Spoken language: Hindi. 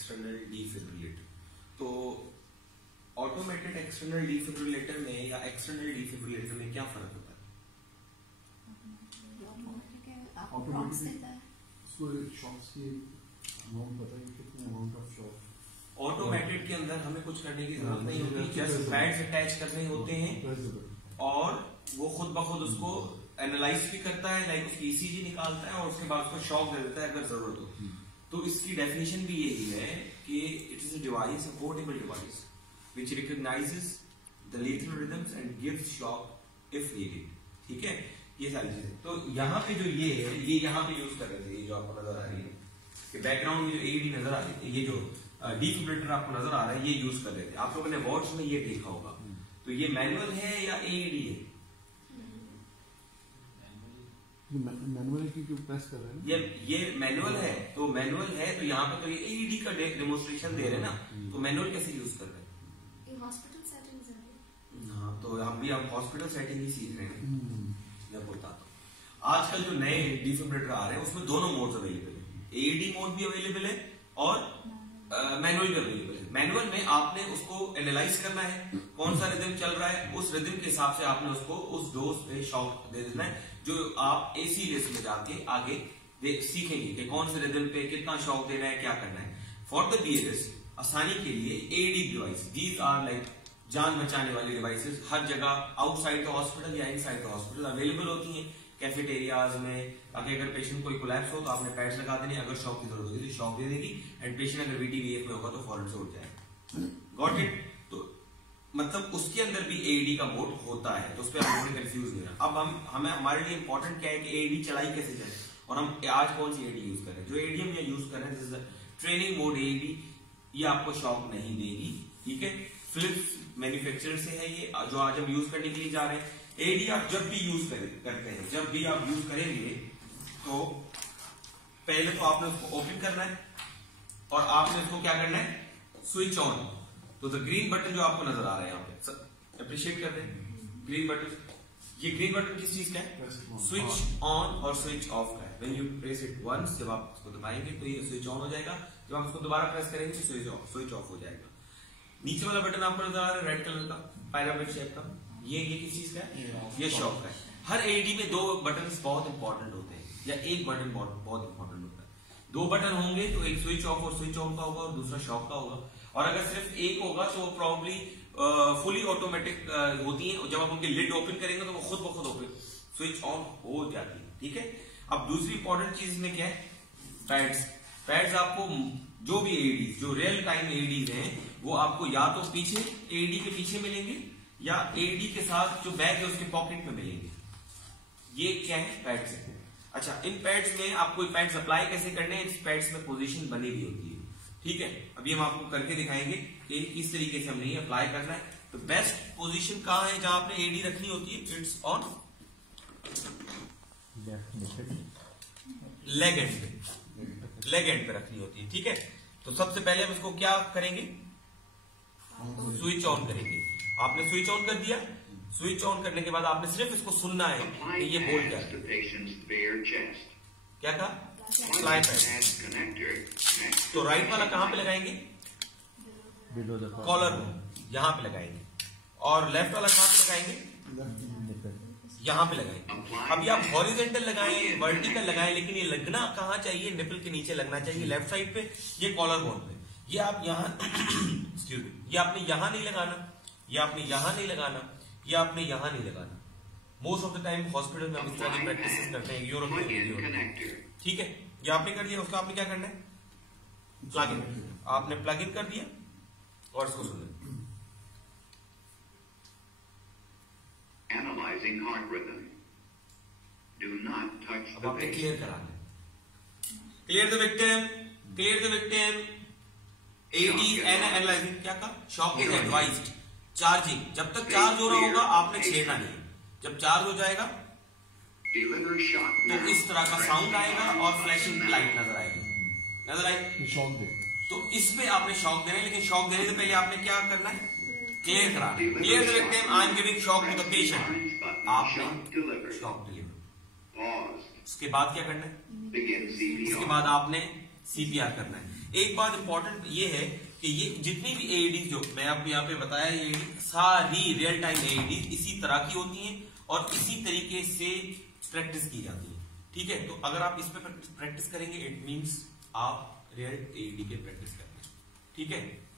External defibrillator. तो ऑटोमेटेड एक्सटर्नल डिफिब्रिलेटर में या एक्सटर्नल डिफिब्रिलेटर में क्या फर्क होता है? ऑटोमेटेड के अंदर हमें कुछ करने की जरूरत नहीं होती, जस्ट पैड्स अटैच करने होते हैं और वो खुद ब खुद उसको एनालाइज भी करता है, लाइक उसकी ईसीजी निकालता है और उसके बाद उसको शॉक दे देता है अगर जरूरत हो। तो इसकी डेफिनेशन भी यही है कि it is a device, a portable device which recognizes the lethal rhythms and gives shock if needed। ठीक है, ये सारी चीजें। तो यहाँ पे जो ये है, ये यहाँ पे यूज कर रहे थे, ये जो आपको नजर आ रही है कि बैकग्राउंड में जो एडी नजर आ रही है, ये जो डिफिब्रिलेटर आपको नजर आ रहा है, ये यूज कर रहे थे। आप लोगों ने वॉच में ये देखा होगा। तो ये मैनुअल है या एडी है? मैनुअल की क्यों प्रेस कर रहे हैं? ये मैनुअल है, तो मैनुअल है तो यहाँ पे तो ये एडी का डेमोन्स्ट्रेशन दे रहे हैं ना, तो मैनुअल कैसे यूज कर रहे हैं? हॉस्पिटल सेटिंग्स है। हाँ, तो हम भी हॉस्पिटल सेटिंग ही सीख रहे हैं। मैं बोलता हूँ आजकल जो नए डिफिब्रिलेटर आ रहे हैं उसमें दोनों मोड्स अवेलेबल है, एडी मोड भी अवेलेबल है और मैनुअल भी अवेलेबल है। मैनुअल में आपने उसको एनालाइज करना है, कौन सा रिदम चल रहा है, उस रिदम के हिसाब से आपने उसको उस डोज पे शॉक दे देना है, जो आप एसी रेस में जाके आगे सीखेंगे कि कौन से रिदम पे कितना शॉक देना है, क्या करना है। फॉर द बीएसएस आसानी के लिए AD device, these are like जान बचाने वाली डिवाइसेस, हर जगह आउटसाइड द हॉस्पिटल या इनसाइड द हॉस्पिटल अवेलेबल होती हैं, कैफेटेरियाज में। ताकि अगर पेशेंट कोई कोलैप्स हो तो आपने पैड्स लगा देने, अगर शॉक की जरूरत होगी तो शॉक दे देगी, एंड पेशेंट अगर वीटीवीएफ में होगा तो फौरन से उठ जाएगा। Got it? तो मतलब उसके अंदर भी एडी का मोड होता है, तो उस पर हम कंफ्यूज नहीं रहा। अब हमें हमारे लिए इंपॉर्टेंट क्या है कि एडी चलाई कैसे जाए, और हम आज कौन सी एडी यूज कर रहे हैं। जो एडी हम यूज कर रहे हैं this is training mode AD, ये आपको शॉक नहीं देगी। ठीक है, फिलिप्स मैन्युफैक्चरर से है ये, जो आज हम यूज करने के लिए जा रहे हैं। एडी आप जब भी यूज करते हैं, जब भी आप यूज करेंगे तो पहले तो आपने उसको ओपन करना है और आपने उसको क्या करना है, स्विच ऑन। तो द ग्रीन बटन जो आपको नजर आ रहा है यहाँ पे, अप्रिशिएट कर रहे हैं ग्रीन बटन। ये ग्रीन बटन किस चीज का है? स्विच ऑन और स्विच ऑफ का है। When you press it once, जब आप उसको दबाएंगे तो ये स्विच ऑन हो जाएगा, जब आप उसको दोबारा प्रेस करेंगे तो स्विच ऑफ हो जाएगा। नीचे वाला बटन आपको नजर आ रहा है रेड कलर का, पायरामिड शेप का, ये किस चीज का है? ये शॉक का है। हर एडी में दो बटन बहुत इंपॉर्टेंट होते हैं, या एक बटन बहुत इंपॉर्टेंट होता है। दो बटन होंगे तो एक स्विच ऑफ और स्विच ऑन का होगा और दूसरा शॉक का होगा। और अगर सिर्फ एक होगा तो प्रॉब्ली फुली ऑटोमेटिक होती है, जब आप उनकी लिड ओपन करेंगे तो वो खुद ब खुद ओपन स्विच ऑन हो जाती है। ठीक है, अब दूसरी इंपॉर्टेंट चीज में क्या है? पैड्स। पैड्स आपको जो भी एडी, जो रियल टाइम एडीज हैं, वो आपको या तो पीछे एडी के पीछे मिलेंगे या एडी के साथ जो बैग है उसके पॉकेट में मिलेंगे। ये क्या है? पैड्स है। अच्छा, इन पैड्स में आपको पैड्स अप्लाई कैसे करने हैं? इस पैड्स में पोजीशन बनी हुई होती है। ठीक है, अभी हम आपको करके दिखाएंगे कि किस तरीके से हमने ये अप्लाई करना है। तो बेस्ट पोजीशन कहां है जहां आपने एडी रखनी होती है? इट्स ऑन लेग एंड पे, लेग एंड पे रखनी होती है। ठीक है, तो सबसे पहले हम इसको क्या करेंगे? स्विच ऑन करेंगे। आपने स्विच ऑन कर दिया, स्विच ऑन करने के बाद आपने सिर्फ इसको सुनना है कि ये बोल क्या है। क्या कहा? Apply pad. तो राइट वाला कहां पे लगाएंगे? कॉलर में, यहां पे लगाएंगे। और लेफ्ट वाला कहां पे लगाएंगे? यहां पे लगाएंगे। अभी आप हॉरिजेंटल लगाएं, वर्टिकल लगाएं, लेकिन ये लगना कहां चाहिए? निपल के नीचे लगना चाहिए, लेफ्ट साइड पे, ये कॉलर बोन पे। ये आप यहां एक्सक्यूज मी, ये आपने यहां नहीं लगाना, ये आपने यहां नहीं लगाना, ये आपने यहां नहीं लगाना। Most of the time hospital में हम इस तरह की प्रैक्टिस करते हैं, यूरोप में। ठीक है, ये आपने कर दिया, उसका आपने क्या करना है? Plug in. आपने प्लग इन कर दिया और इसको सुन लें। Analyzing heart rhythm. Do not touch अब the आपने base. क्लियर कराना। Clear the victim, clear the victim. AD analysing, क्या कहा? Shock is advised. चार्जिंग, जब तक चार्ज हो रहा होगा आपने छेड़ना नहीं। जब चार्ज हो जाएगा Deliver shock तो now. इस तरह का साउंड आएगा और फ्लैशिंग लाइट नजर आएगी, नजर आई। शॉक दे। तो इसमें आपने शॉक देना है, लेकिन शॉक देने से पहले आपने क्या करना है? क्लियर कराना। Clear the victim, I am giving shock to the patient. आपने शॉक डिलीवर। Pause. उसके बाद क्या करना है? Begin उसके CPR. बाद आपने सीपीआर करना है। एक बात इंपॉर्टेंट ये है कि ये जितनी भी एडी जो मैं आपको यहाँ पे बताया, ये सारी रियल टाइम एडी इसी तरह की होती हैं और इसी तरीके से प्रैक्टिस की जाती है। ठीक है, तो अगर आप इस पे प्रैक्टिस करेंगे, इट मींस आप रियल एडी पे प्रैक्टिस कर रहे हैं। ठीक है।